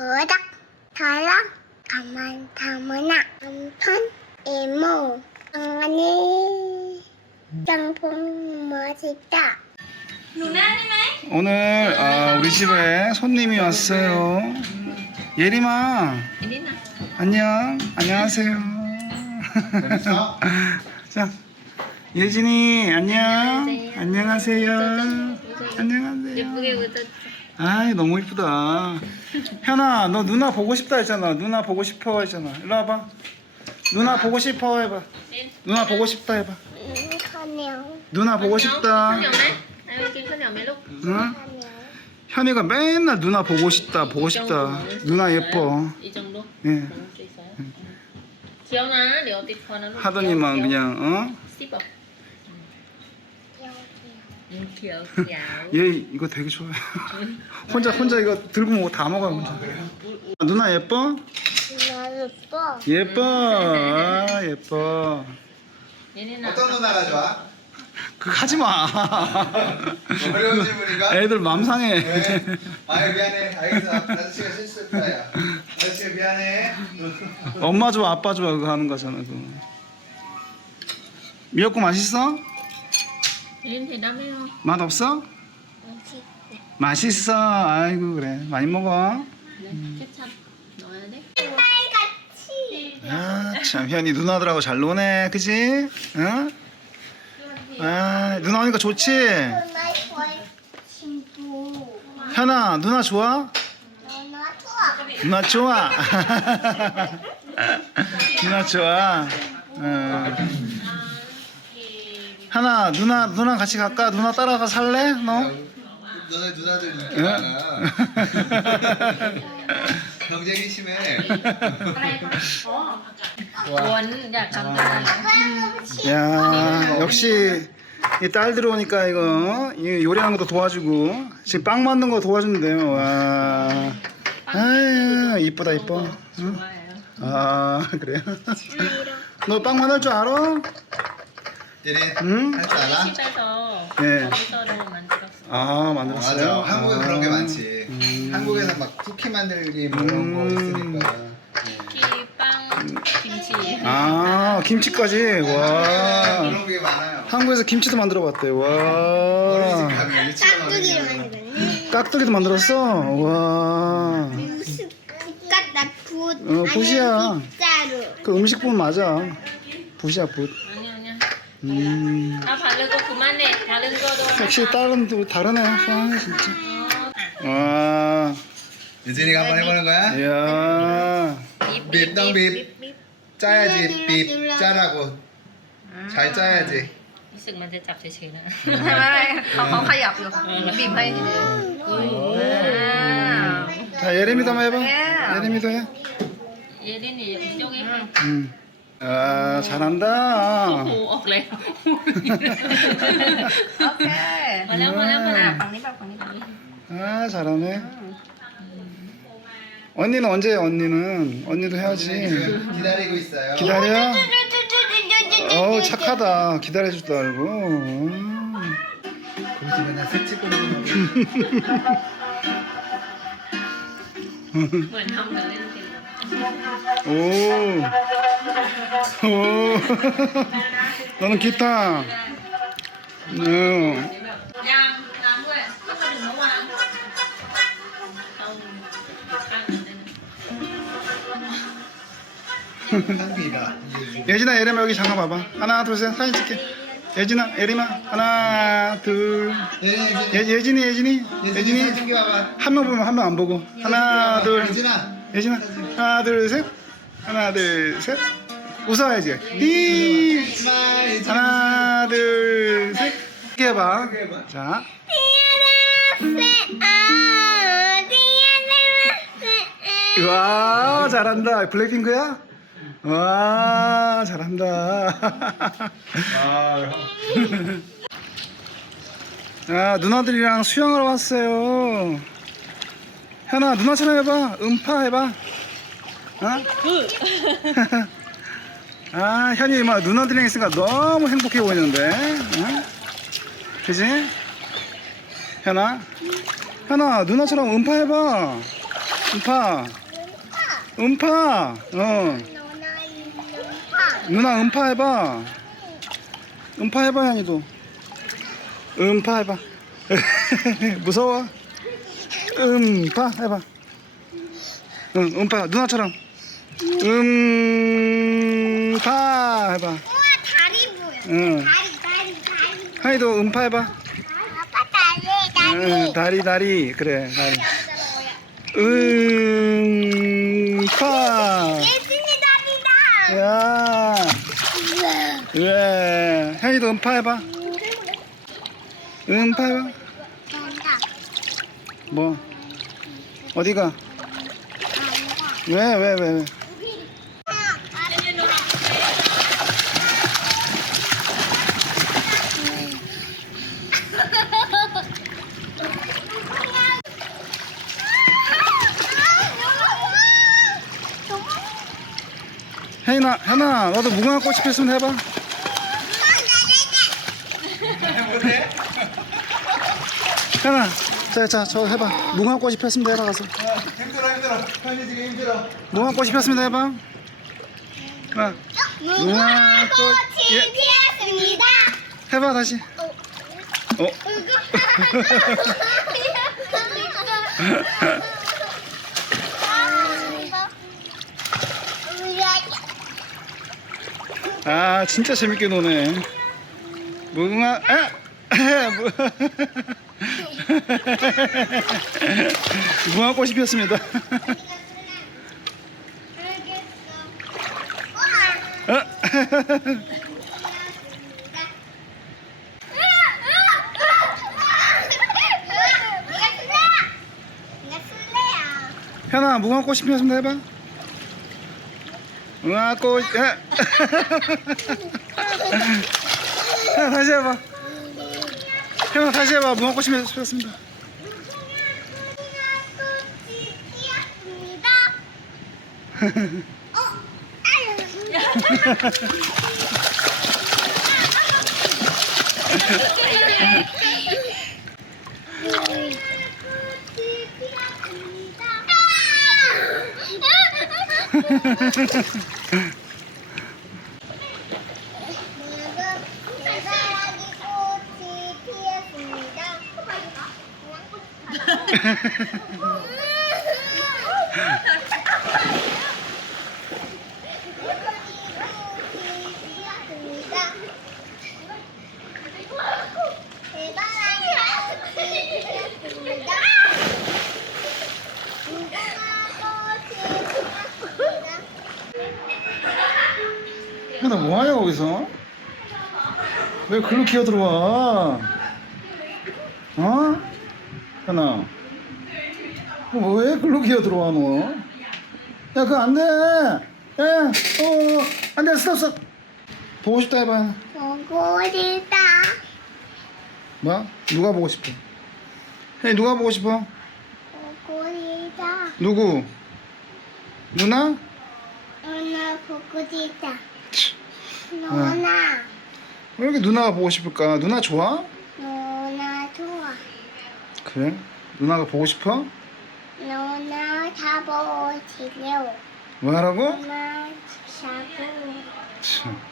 구독, 좋아요, 가만, 다문화, 암튼, 이모, 강아니, 정풍 멋있다. 오늘 아, 우리 집에 손님이 왔어요. 예림아. 예림아. 안녕. 안녕하세요. 자, 예진이 안녕. 안녕하세요. 안녕하세요. 예쁘게 웃었죠. 아이 너무 이쁘다. 현아, 너 누나 보고 싶다 했잖아. 누나 보고 싶어 했잖아. 일로 와봐. 누나 보고 싶어 해봐. 누나 보고 싶다 해봐. 음, 커녕 누나 보고 ข้าว 싶다. เหนียวไหมเอาไปกินข้าวเหนียวไหมลูก 응? 커녕 현이가 맨날 누나 보고 싶다, 보고 싶다. 누나 예뻐. อีจังลูก 예. เคี้ยวนะ เดี๋ยวติดคอนะลูก 하더니만 그냥 어? ซิบ 얘 이거 되게 좋아요. 혼자 혼자 이거 들고 먹고 다 먹어요 혼자. 아, 누나 예뻐? 나 예뻐. 예뻐. 아, 예뻐. 어떤 누나가 좋아? 그거 하지 마. 어려운 질문인가? 애들 맘 상해. 네. 아유 미안해. 알겠어. 아저씨가 실수했다야. 아저씨 미안해. 엄마 좋아 아빠 좋아 그거 하는 거잖아 그거. 미역국 맛있어? 대답해요. 맛 없어? 맛있어. 아이고 그래. 많이 먹어. 네, 음. 케찹 넣어야 돼. 날 같이. 아참 현이 누나들하고 잘 노네. 그지? 응? 아 누나 오니까 좋지? 현아 누나 좋아? 누나 좋아. 누나 좋아. 누나 좋아. 응. 현아, 누나 누나 같이 갈까? 누나 따라가 살래? 너? 너네 누나들 인기 응? 많아 경쟁이 심해 วนอยากทำกัน 야, 역시 이 딸 들어오니까 이거 이 요리하는 것도 도와주고 지금 빵 만든 거 도와준대요. 와. 아유, 이쁘다 이뻐. 응? 아, 그래요? 너 빵 만들 줄 알아? 예린 응? 할줄 알아? 집에서 네. 컴퓨터로 만들었어 아, 맞아 만들었어요? 한국에 아. 그런 게 많지 음. 한국에서 막 쿠키 만들기 뭐 이런 거 음. 있으니까 기빵 김치 아, 김치까지. 와. 그런 게 많아요 한국에서 김치도 만들어 봤대. 어린이집 와. 가면 유치원 깍두기를 어린이집은 만들었네 깍두기도 만들었어? 와. 무슨 깍다 붓 어, 붓이야. 빗자루 그 음식 보면 맞아. 붓이야, 붓. 아니야 아니야 음. 아 바르고 그만해 다른 거도 역시 다른 또 다르네. 아, 진짜. 와. 예진이가 한번 해보는 거야? 이야. 빕, 넌 빕. 짜야지 빕 짜라고 잘 짜야지 รู้สึกมันจะจับเฉยๆนะ ไม่ไม่เขาเขาขยับอยู่บีบให้ทีเดียว 자, 예림이도 한번 해봐. 예림이도 해. เยลินนี่ยกเอง 음. 아, 잘한다. โอ้โหออกแล้ว โอเค มาแล้วมาแล้วมาแล้ว ฝั่งนี้แบบฝั่งนี้ฝั่งนี้ 아, 잘하네. 언니는 언제 해, 언니는? 언니도 해야지. 기다리고 있어요 기다려? 어우, 착하다. 기다려줄 줄 알고. 음. 거기서 맨날 색 찍고 있는 거 เหมือนทำกันเล่นกัน 오. 오. 너는 기타. 네. 응. 예진아 예림아 여기 잠깐 봐봐. 하나 둘 셋 사진 찍게. 예진아 예림아 하나 둘. 예, 예 예진이 예진이? 예진이 한 명 보면 한 명 안 보고. 하나 둘. 예진아. 예진아. 하나, 둘, 셋. 하나, 둘, 셋. 웃어야지. 예진 하나, 둘, 셋. 크게 해봐. 자. 와, 잘한다. 블랙핑크야? 와, 잘한다. 아, 누나들이랑 수영하러 왔어요. 현아, 누나처럼 해봐. 음파 해봐. 어? 아, 현이 막 누나들이랑 있으니까 너무 행복해 보이는데. 어? 그지? 현아? 현아, 누나처럼 음파 해봐. 음파. 음파. 어. 누나 음파 해봐. 음파 해봐 현이도. 음파 해봐. 무서워? 음파 해봐. 응 음파 누나처럼. 음파 해봐. 우와 다리 보여. 응. 다리 다리 다리. 현이도 음파 해봐. 아빠 다리 응, 다리 다리 그래 다리. 다리. 음파. 예진이 다리다. 야. 예. 현이도 음파 해봐. 음파 해봐. 된다. 뭐 어디가? 왜 왜 왜 왜, 혜인아 현아 너도 무궁화 꽃이 폈으면 해봐. 현아 자 자 저 해봐 무궁화 꽃이 폈으면 해봐 가서 힘들어 힘들어. 현이 지금 힘들어. 무궁화 꽃이 폈으면 해봐 아, 무궁화 꽃 예. 피었습니다. 해봐 다시 어 아 진짜 재밌게 노네 무궁화 아! 무- 무궁화 꽃이 피었습니다 어? 현아 무궁화 꽃이 피었습니다 해봐 무궁화 꽃 야. 현아 다시 해봐 현아 다시 해봐. 무궁화 꽃이 피었습니다 꽃이 피었습니다. 현아 뭐하냐 거기서? 왜 글로 기어 들어와? 어? 현아 너 왜 글로 기어 들어와 너? 야 그거 안돼 야 어, 안 돼 스톱 스톱 보고 싶다 해봐 보고 싶다. 뭐? 누가 보고 싶어? hey, 누가 보고 싶어? 보고 싶다. 누구? 누나? 누나 보고 싶다. 치, 누나, 왜 이렇게 누나가 보고 싶을까? 누나 좋아? 누나 좋아. 그래? 누나가 보고 싶어? 누나 잡아오시려. 뭐 하라고? 누나 잡고. 참.